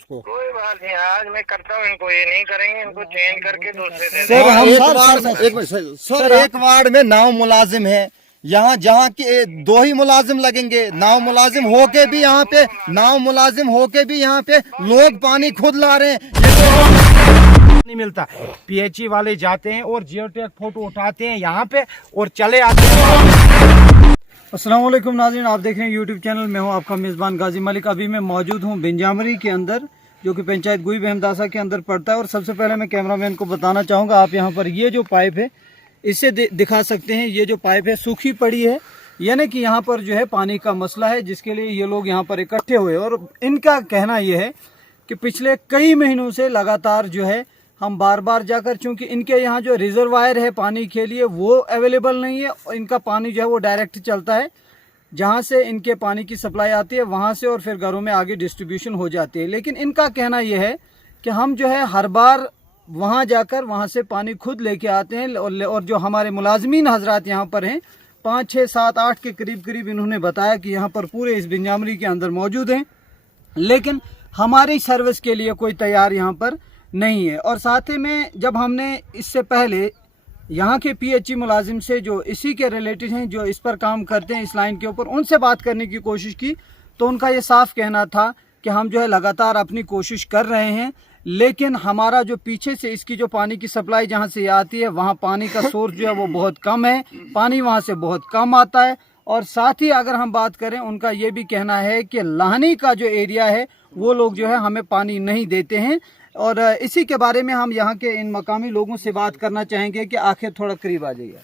उसको। कोई बात नहीं, आज मैं करता हूँ इनको, ये नहीं करेंगे, इनको चेंज करके दूसरे दे सर, देंगे। हम एक सर, वार्ड में सर एक वार्ड में 9 मुलाजिम है। यहाँ जहाँ के 2 ही मुलाजिम लगेंगे। 9 मुलाजिम होके भी यहाँ पे 9 मुलाजिम होके भी यहाँ पे लोग पानी खुद ला रहे हैं। नहीं मिलता। पीएचई वाले जाते हैं और जियोटैग फोटो उठाते हैं यहाँ पे और चले आते हैं। अस्सलाम वालेकुम नाज़रीन, आप देख रहे हैं यूट्यूब चैनल। मैं हूं आपका मेज़बान गाजी मलिक। अभी मैं मौजूद हूं बिंजामरी के अंदर, जो कि पंचायत गुई बहमदासा के अंदर पड़ता है। और सबसे पहले मैं कैमरामैन को बताना चाहूँगा, आप यहां पर ये जो पाइप है इससे दिखा सकते हैं। ये जो पाइप है सूखी पड़ी है, यानी कि यहाँ पर जो है पानी का मसला है, जिसके लिए ये लोग यहाँ पर इकट्ठे हुए। और इनका कहना ये है कि पिछले कई महीनों से लगातार जो है हम बार बार जाकर, चूंकि इनके यहाँ जो रिजर्वायर है पानी के लिए वो अवेलेबल नहीं है, और इनका पानी जो है वो डायरेक्ट चलता है, जहाँ से इनके पानी की सप्लाई आती है वहाँ से, और फिर घरों में आगे डिस्ट्रीब्यूशन हो जाती है। लेकिन इनका कहना यह है कि हम जो है हर बार वहाँ जाकर वहाँ से पानी खुद लेके आते हैं। और जो हमारे मुलाजमीन हजरात यहाँ पर हैं 5, 6, 7, 8 के करीब इन्होंने बताया कि यहाँ पर पूरे इस बिंजामरी के अंदर मौजूद हैं, लेकिन हमारी सर्विस के लिए कोई तैयार यहाँ पर नहीं है। और साथ ही में जब हमने इससे पहले यहाँ के पीएचई मुलाजिम से, जो इसी के रिलेटेड हैं, जो इस पर काम करते हैं इस लाइन के ऊपर, उनसे बात करने की कोशिश की, तो उनका ये साफ कहना था कि हम जो है लगातार अपनी कोशिश कर रहे हैं, लेकिन हमारा जो पीछे से इसकी जो पानी की सप्लाई जहाँ से आती है वहाँ पानी का सोर्स जो है वो बहुत कम है, पानी वहाँ से बहुत कम आता है। और साथ ही अगर हम बात करें, उनका ये भी कहना है कि लाहनी का जो एरिया है वो लोग जो है हमें पानी नहीं देते हैं। और इसी के बारे में हम यहाँ के इन मकामी लोगों से बात करना चाहेंगे कि आखिर थोड़ा करीब आ जाइए,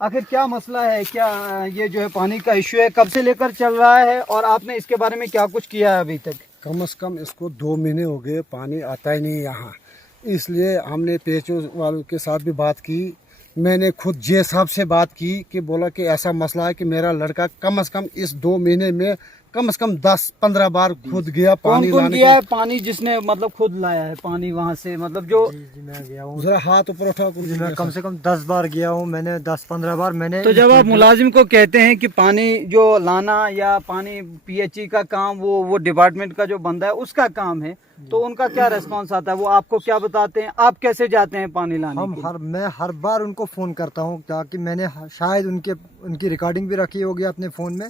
आखिर क्या मसला है, क्या ये जो है पानी का इश्यू है, कब से लेकर चल रहा है, और आपने इसके बारे में क्या कुछ किया है अभी तक? कम से कम इसको 2 महीने हो गए, पानी आता ही नहीं यहाँ। इसलिए हमने पीएचओ वालों के साथ भी बात की, मैंने खुद जे साहब से बात की कि बोला कि ऐसा मसला है कि मेरा लड़का कम से कम इस 2 महीने में कम से कम 10-15 बार खुद गया पानी कौन लाने। गया है पानी, जिसने मतलब खुद लाया है पानी वहाँ से, मतलब जो मैं गया हूँ, जरा हाथ ऊपर उठा कर। मैं कम से कम 10 बार गया हूँ, मैंने 10-15 बार मैंने। तो जब आप मुलाजिम को कहते हैं कि पानी जो लाना या पानी पीएचई का काम वो डिपार्टमेंट का जो बंदा है उसका काम है, तो उनका क्या रेस्पॉन्स आता है, वो आपको क्या बताते हैं, आप कैसे जाते हैं पानी लाने के लिए? मैं हर बार उनको फ़ोन करता हूँ, ताकि मैंने शायद उनकी रिकॉर्डिंग भी रखी होगी अपने फ़ोन में,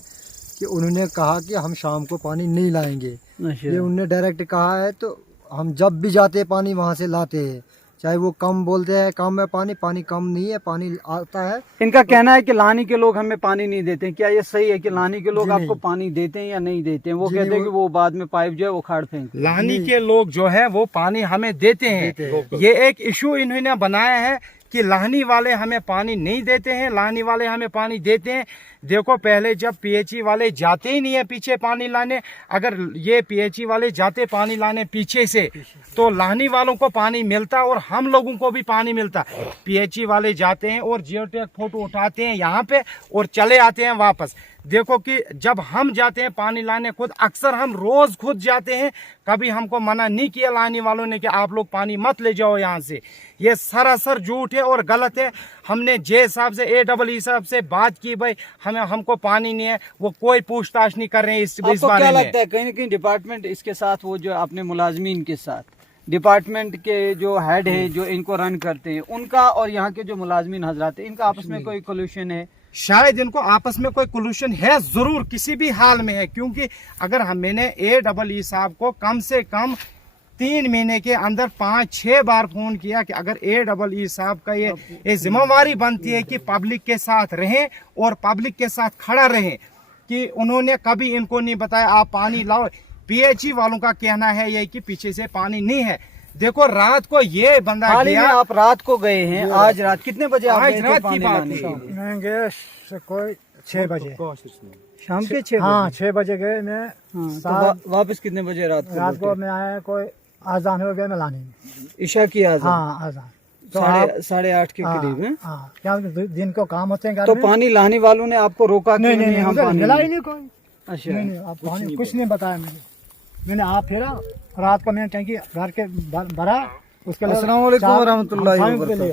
कि उन्होंने कहा कि हम शाम को पानी नहीं लाएंगे। ये उन्होंने डायरेक्ट कहा है, तो हम जब भी जाते हैं पानी वहाँ से लाते हैं, चाहे वो कम बोलते हैं कम है पानी कम नहीं है, पानी आता है। इनका कहना है कि लानी के लोग हमें पानी नहीं देते हैं। क्या ये सही है कि लानी के लोग आपको पानी देते हैं या नहीं देते हैं? वो कहते हैं कि वो बाद में पाइप जो है वो खाड़ फेंकते हैं। लाहनी के लोग जो है वो पानी हमें देते हैं। ये एक इशू इन्होंने बनाया है कि लाहनी वाले हमें पानी नहीं देते हैं, लाहनी वाले हमें पानी देते हैं। देखो, पहले जब पीएचई वाले जाते ही नहीं है पीछे पानी लाने, अगर ये पीएचई वाले जाते पानी लाने पीछे से, तो लाहनी वालों को पानी मिलता और हम लोगों को भी पानी मिलता। पीएचई वाले जाते हैं और जियोटैग फोटो उठाते हैं यहाँ पे और चले आते हैं वापस। देखो कि जब हम जाते हैं पानी लाने खुद, अक्सर हम रोज खुद जाते हैं, कभी हमको मना नहीं किया लाने वालों ने कि आप लोग पानी मत ले जाओ यहाँ से। ये सरासर झूठ है और गलत है। हमने जे साहब से, AEE साहब से बात की, भाई हमको पानी नहीं है, वो कोई पूछताछ नहीं कर रहे हैं इस बारे में। क्या लगता है कहीं ना कहीं डिपार्टमेंट इसके साथ, वो जो अपने मुलाजमीन के साथ, डिपार्टमेंट के जो हेड है जो इनको रन करते हैं, उनका और यहाँ के जो मुलाजमीन हजरात है, इनका आपस में कोई कोल्यूशन है? शायद इनको आपस में कोई कोल्यूशन है, जरूर किसी भी हाल में है। क्योंकि अगर मैंने AEE साहब को कम से कम 3 महीने के अंदर 5-6 बार फोन किया कि अगर AEE साहब का ये जिम्मेवारी बनती है कि पब्लिक के साथ रहें और पब्लिक के साथ खड़ा रहें, कि उन्होंने कभी इनको नहीं बताया आप पानी लाओ। पीएचई वालों का कहना है ये कि पीछे से पानी नहीं है। देखो, रात को ये बंदा गया, आप रात को गए हैं, आज रात कितने बजे आप आज गए थे रात पानी की बात लाने के है। लिए? मैं गया कोई 6 बजे, शाम के 6 हाँ बजे? 6 बजे गए मैं। तो वापस कितने बजे रात को मैं आया, कोई आजान हो गया मैं लाने में। ईशा की आजान? हाँ आजान, तो 8:30 के करीब है। हाँ, क्या दिन को काम होते हैं तो पानी लाने वालों ने आपको रोका? नहीं, हम पानी मिला ही नहीं कोई। अच्छा, नहीं, आप पानी कुछ नहीं बताया मैंने आप फेरा, रात को मैंने टंकी घर के भरा, उसके लिए। अस्सलाम वालेकुम वरहमतुल्लाहि वबरकातुहू।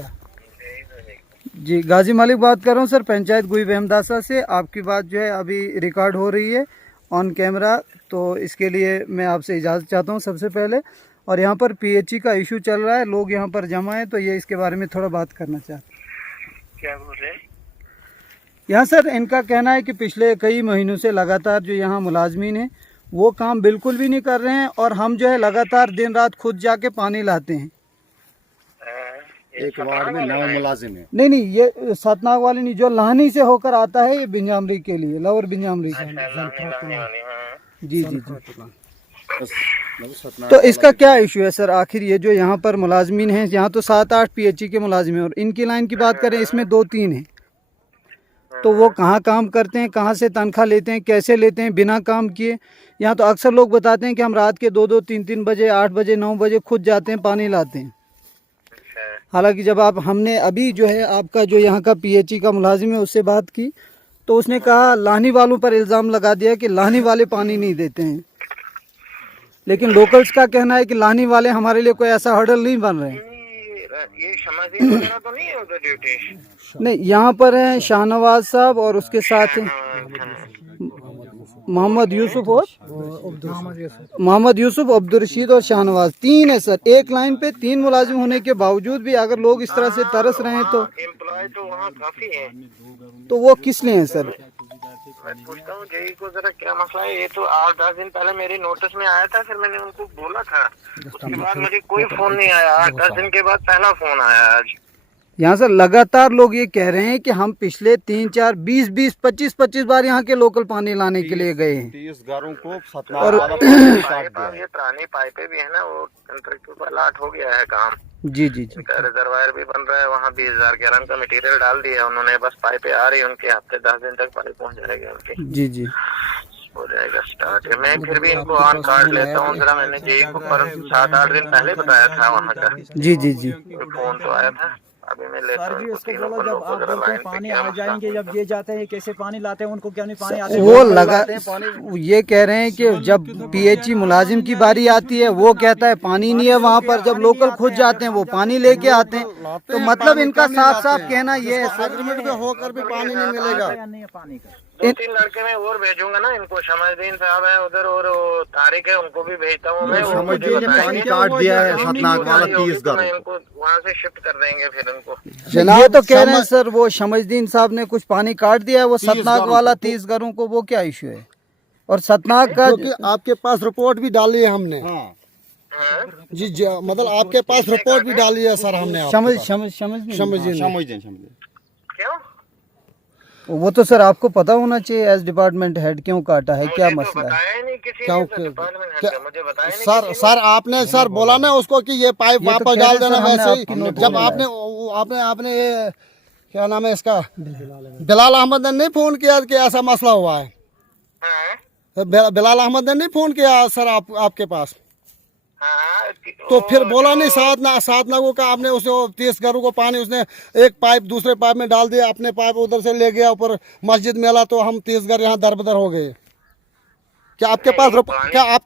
जी, गाजी मलिक बात कर रहा हूँ सर, पंचायत गुई बहमदासा से। आपकी बात जो है अभी रिकॉर्ड हो रही है, ऑन कैमरा, तो इसके लिए मैं आपसे इजाज़त चाहता हूँ सबसे पहले। और यहाँ पर पीएचई का इशू चल रहा है, लोग यहाँ पर जमा हैं, तो ये इसके बारे में थोड़ा बात करना चाहते हैं। क्या बोल रहे हैं? यहाँ सर इनका कहना है कि पिछले कई महीनों से लगातार जो यहाँ मुलाजमीन हैं वो काम बिल्कुल भी नहीं कर रहे हैं, और हम जो है लगातार दिन रात खुद जाके पानी लाते हैं। एक वार्ड में 9 मुलाजिम है। नहीं, ये सतनाग वाली नहीं, जो लाहनी से होकर आता है, ये बिंजामरी के लिए, लोअर बिंजामरी से। जी जी जी। तो इसका क्या इशू है सर? आखिर ये जो यहाँ पर मुलाजमीन हैं, यहाँ तो 7-8 पीएचई के मुलाजिम हैं, और इनकी लाइन की बात करें इसमें 2-3 हैं, तो वो कहाँ काम करते हैं, कहाँ से तनख्वाह लेते हैं, कैसे लेते हैं बिना काम किए? यहाँ तो अक्सर लोग बताते हैं कि हम रात के 2-2, 3-3 बजे, 8 बजे, 9 बजे खुद जाते हैं, पानी लाते हैं। हालांकि जब हमने अभी जो है आपका जो यहाँ का पीएचई का मुलाजिम है उससे बात की, तो उसने कहा, लाहनी वालों पर इल्ज़ाम लगा दिया कि लाहनी वाले पानी नहीं देते हैं, लेकिन लोकल्स का कहना है कि लाहनी वाले हमारे लिए कोई ऐसा हर्डल नहीं बन रहे हैं। ये समाजी वगैरह तो नहीं है उधर ड्यूटी? नहीं, यहाँ पर हैं शाहनवाज साहब और उसके साथ मोहम्मद यूसुफ और मोहम्मद यूसुफ, अब्दुल रशीद और शाहनवाज, 3 है सर। एक लाइन पे 3 मुलाजिम होने के बावजूद भी अगर लोग इस तरह से तरस रहे हैं तो एम्प्लॉय तो वहाँ काफी है। तो वो किस लिए हैं सर? मैं पूछता हूँ जेई को जरा क्या मसला है। ये तो 8-10 दिन पहले मेरी नोटिस में आया था, फिर मैंने उनको बोला था, उसके बाद मुझे कोई फोन नहीं आया। 8-10 दिन के बाद पहला फोन आया आज। यहाँ सर लगातार लोग ये कह रहे हैं कि हम पिछले 3-4, 20-20, 25-25 बार यहाँ के लोकल पानी लाने के लिए गए हैं। 30 घरों को और ये पुरानी पाइपें भी है ना, वो कंट्रैक्टर पर अलॉट हो गया है काम। जी जी जी। रिजर्वायर भी बन रहा है वहाँ, 20,000 गैलन का मटेरियल डाल दिया उन्होंने, बस पाइपें आ रही है उनके, हफ्ते 10 दिन तक पाइप पहुँच जाएगी उनकी। जी जी। हो जाएगा स्टार्ट। मैं फिर भी इनको ऑन कार्ड लेता हूँ जरा। मैंने जेई को पर 7-8 दिन पहले बताया था वहाँ का। जी जी जी। फोन तो आया था, अभी मैं लेता हूँ। उसको बोलो जब आप बोलते हैं पानी आ जाएंगे, जब ये जाते हैं कैसे पानी लाते हैं, उनको क्यों नहीं पानी आते? वो लगा ये कह रहे हैं कि जब पीएचई मुलाजिम की बारी आती है वो कहता है पानी नहीं है वहाँ पर, जब लोकल खुद जाते हैं वो पानी लेके आते हैं। तो मतलब इनका साफ साफ कहना ये है सर, एग्रीमेंट में होकर भी पानी नहीं मिलेगा। नहीं है पानी का। 2-3 लड़के मैं और भेजूंगा ना इनको। शमसुद्दीन साहब है उधर और वो तारिक है, उनको भी भेजता हूँ मैं। वो मुझे पानी काट दिया है सतनाग वाला 30 तो घर। मैं इनको वहाँ से शिफ्ट कर देंगे फिर इनको। ये तो कह रहे हैं सर वो शमसुद्दीन साहब ने कुछ पानी काट दिया है, वो सतनाग वाला 30 घरों को, वो क्या इशू है? और सतनाग का आपके पास रिपोर्ट भी डाली है हमने। जी मतलब आपके पास रिपोर्ट भी डाली है सर हमने। समझ क्यों? वो तो सर आपको पता होना चाहिए एज डिपार्टमेंट हेड, क्यों काटा है, क्या मसला है? बताया नहीं किसी क्या ने, तो डिपार्टमेंट हेड का मुझे बताया नहीं सर? किसी ने। सर आपने सर बोला ना उसको कि ये पाइप ये तो वापस कह डाल रहे देना। सर, हमने वैसे आपकी ही नोटिस जब में आपने आपने ये क्या नाम है इसका, बिलाल अहमद ने नहीं फोन किया कि ऐसा मसला हुआ है? हाँ? बिलाल अहमद ने नहीं फोन किया सर आपके पास? हाँ, तो फिर बोला नहीं सात नागों का आपने उसे 30 घरों को पानी, उसने एक पाइप दूसरे पाइप में डाल दिया, अपने पाइप उधर से ले गया ऊपर मस्जिद में, तो हम 30 घर यहाँ दरबदर हो गए। क्या आपके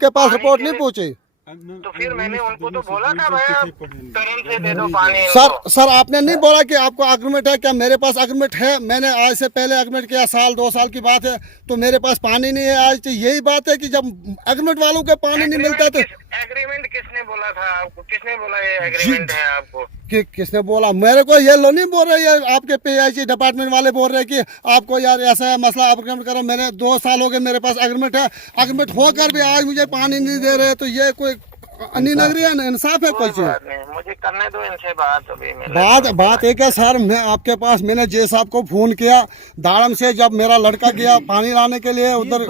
पास रिपोर्ट नहीं पहुंची? तो फिर मैंने उनको तो बोला था भैया तुरंत से दे दो पानी इनको। सर आपने नहीं बोला कि आपको एग्रीमेंट है? क्या मेरे पास एग्रीमेंट है? मैंने आज से पहले एग्रीमेंट किया, 1-2 साल की बात है, तो मेरे पास पानी नहीं है आज। तो यही बात है कि जब एग्रीमेंट वालों को पानी नहीं मिलता तो एग्रीमेंट किसने बोला था आपको? किसने बोला ये एग्रीमेंट है आपको? किसने बोला? मेरे को ये लो नहीं बोल रहे, ये आपके पीएचई डिपार्टमेंट वाले बोल रहे कि आपको यार ऐसा है मसला, एग्रीमेंट करो। मैंने 2 साल हो गए, मेरे पास एग्रीमेंट है, एग्रीमेंट होकर भी आज मुझे पानी नहीं दे रहे, तो ये कोई नगरी है, इंसाफ है? कुछ मुझे करने दो इनसे बात। बात एक है सर, मैं आपके पास, मैंने जे साहब को फोन किया दाड़म से, जब मेरा लड़का गया पानी लाने के लिए उधर,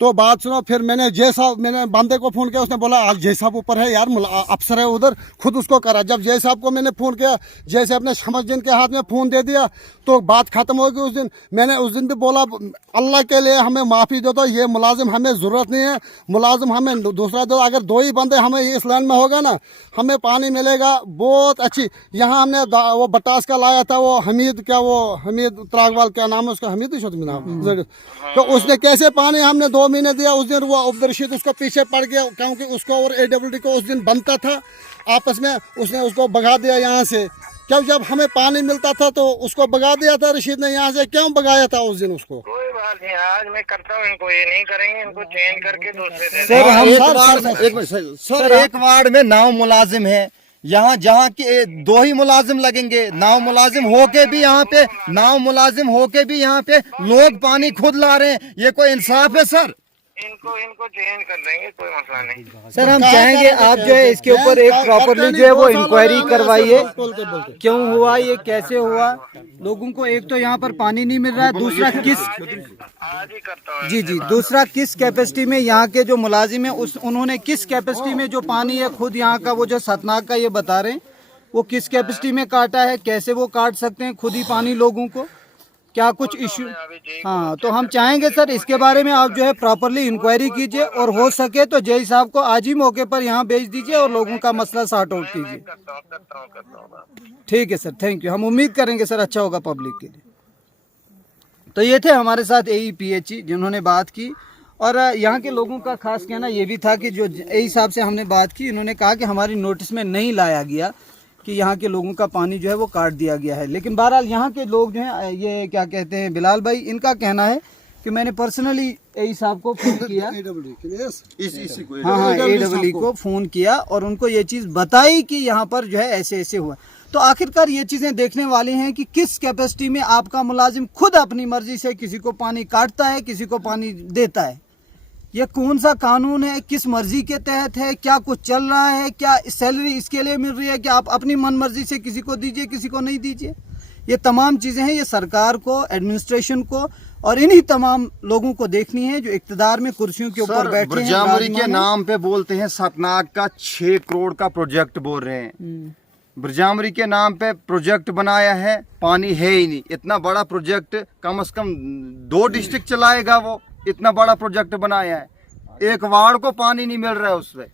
तो बात सुनो। फिर मैंने मैंने बंदे को फोन किया, उसने बोला आज जय साहब ऊपर है यार, अफसर है उधर, खुद उसको करा। जब जय साहब को मैंने फोन किया, जय साहब ने शमसुद्दीन के हाथ में फोन दे दिया, तो बात खत्म हो गई। उस दिन मैंने भी बोला अल्लाह के लिए हमें माफ़ी दे दो, ये मुलाजिम हमें ज़रूरत नहीं है, मुलाजिम हमें दूसरा दो। अगर 2 ही बंदे हमें इस लाइन में होगा ना, हमें पानी मिलेगा बहुत अच्छी। यहाँ हमने वो बटास का लाया था, वो हमीद त्रागवाल, क्या नाम है उसका, हमीद ही नाम, तो उसने कैसे पानी हमने 2 महीने दिया। उस दिन वो अब्दुल रशीद उसको पीछे पड़ गया, क्योंकि उसको और AWD को उस दिन बनता था आपस में, उसने उसको भगा दिया यहाँ से। जब हमें पानी मिलता था तो उसको भगा दिया था रशीद ने यहाँ से। क्यों भगाया था उस दिन उसको? कोई बात नहीं, आज मैं करता हूँ इनको, ये नहीं करेंगे, इनको चेंज करके दूसरे दे सर, देंगे। हम एक सर- वार्ड में एक वार्ड में 9 मुलाजिम है। यहाँ जहाँ के 2 ही मुलाजिम लगेंगे, 9 मुलाजिम होके भी यहाँ पे 9 मुलाजिम होके भी यहाँ पे लोग पानी खुद ला रहे हैं। ये कोई इंसाफ है सर? इनको चेंज कर देंगे, कोई मसला नहीं। सर हम चाहेंगे आप जो है इसके ऊपर एक प्रॉपरली जो है वो इंक्वायरी करवाइए, क्यों हुआ, ये कैसे हुआ। लोगों को एक तो यहाँ पर पानी नहीं मिल रहा है, दूसरा किस आज ही करता हूँ। जी दूसरा किस कैपेसिटी में यहाँ के जो मुलाजिम है उन्होंने किस कैपेसिटी में जो पानी है खुद यहाँ का वो जो सतनाक का ये बता रहे हैं, वो किस कैपेसिटी में काटा है, कैसे वो काट सकते हैं खुद ही पानी लोगों को, क्या कुछ इश्यू। हाँ, तो हम चाहेंगे सर इसके बारे में आप जो है प्रॉपरली इंक्वायरी कीजिए और हो सके तो जय साहब को आज ही मौके पर यहाँ भेज दीजिए और लोगों का मसला सॉर्ट आउट कीजिए। करता हूँ। ठीक है सर, थैंक यू। हम उम्मीद करेंगे सर अच्छा होगा पब्लिक के लिए। तो ये थे हमारे साथ AEPHE जिन्होंने बात की, और यहाँ के लोगों का खास कहना ये भी था कि जो AE साहब से हमने बात की, इन्होंने कहा कि हमारी नोटिस में नहीं लाया गया कि यहाँ के लोगों का पानी जो है वो काट दिया गया है। लेकिन बहरहाल यहाँ के लोग जो हैं, ये क्या कहते हैं बिलाल भाई, इनका कहना है कि मैंने पर्सनली AE साहब को फोन किया, हाँ AEE को फोन किया और उनको ये चीज़ बताई कि यहाँ पर जो है ऐसे ऐसे हुआ। तो आखिरकार ये चीज़ें देखने वाली हैं कि किस कैपेसिटी में आपका मुलाजिम खुद अपनी मर्जी से किसी को पानी काटता है, किसी को पानी देता है। ये कौन सा कानून है, किस मर्जी के तहत है, क्या कुछ चल रहा है, क्या सैलरी इसके लिए मिल रही है कि आप अपनी मन मर्जी से किसी को दीजिए किसी को नहीं दीजिए। ये तमाम चीज़ें हैं, ये सरकार को, एडमिनिस्ट्रेशन को और इन्हीं तमाम लोगों को देखनी है जो इक़्तिदार में कुर्सियों के ऊपर बैठे हैं। ब्रजामुरी के नाम पे बोलते हैं सतनाक का 6 करोड़ का प्रोजेक्ट बोल रहे हैं। ब्रजामुरी के नाम पे प्रोजेक्ट बनाया है, पानी है ही नहीं। इतना बड़ा प्रोजेक्ट कम से कम 2 डिस्ट्रिक्ट चलाएगा वो, इतना बड़ा प्रोजेक्ट बनाया है, एक वार्ड को पानी नहीं मिल रहा है उसमें।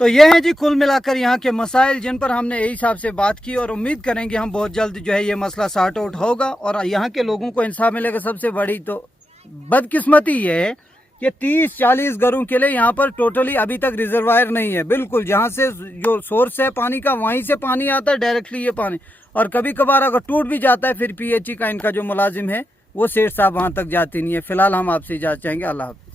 तो ये है जी कुल मिलाकर यहाँ के मसाइल जिन पर हमने AE साहब से बात की, और उम्मीद करेंगे हम बहुत जल्द जो है ये मसला सॉर्ट आउट होगा और यहाँ के लोगों को इंसाफ मिलेगा। सबसे बड़ी तो बदकिस्मती ये है कि 30-40 घरों के लिए यहाँ पर टोटली अभी तक रिजर्वायर नहीं है। बिल्कुल जहाँ से जो सोर्स है पानी का वहीं से पानी आता है डायरेक्टली ये पानी, और कभी कभार अगर टूट भी जाता है फिर PHE का इनका जो मुलाजिम है वो सेठ साहब वहाँ तक जाते नहीं है। फिलहाल हम आपसे इजाज़त चाहेंगे। अल्लाह हाफ़िज़।